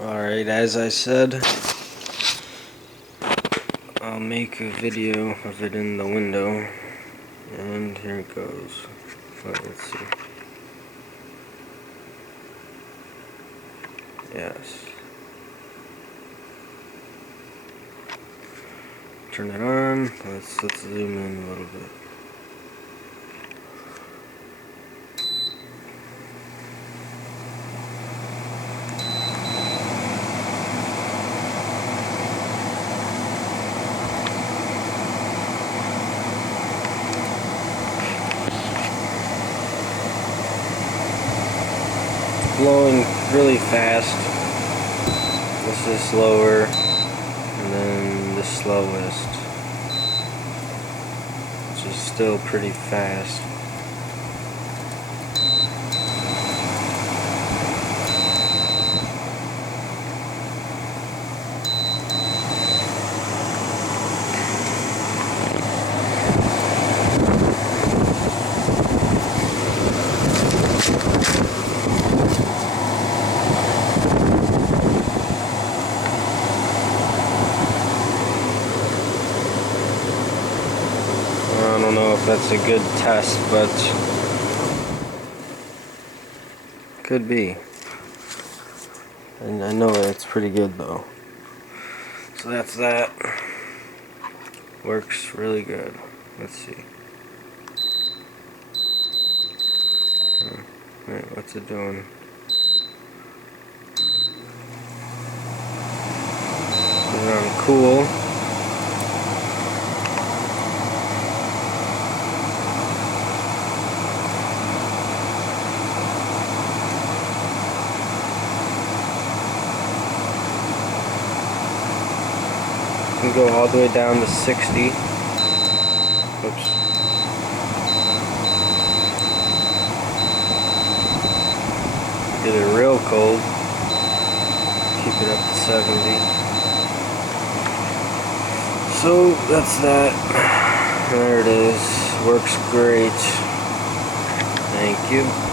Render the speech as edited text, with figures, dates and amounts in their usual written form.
Alright, as I said, I'll make a video of it in the window, and here it goes. Let's see. Yes. Turn it on. Let's zoom in a little bit. Blowing really fast. This is slower, and then the slowest, which is still pretty fast. I don't know if that's a good test, but could be. And I know it's pretty good though. So that's that. Works really good. Let's see. Alright, what's it doing? Put it on cool. You can go all the way down to 60. Oops. Get it real cold. Keep it up to 70. So that's that. There it is. Works great. Thank you.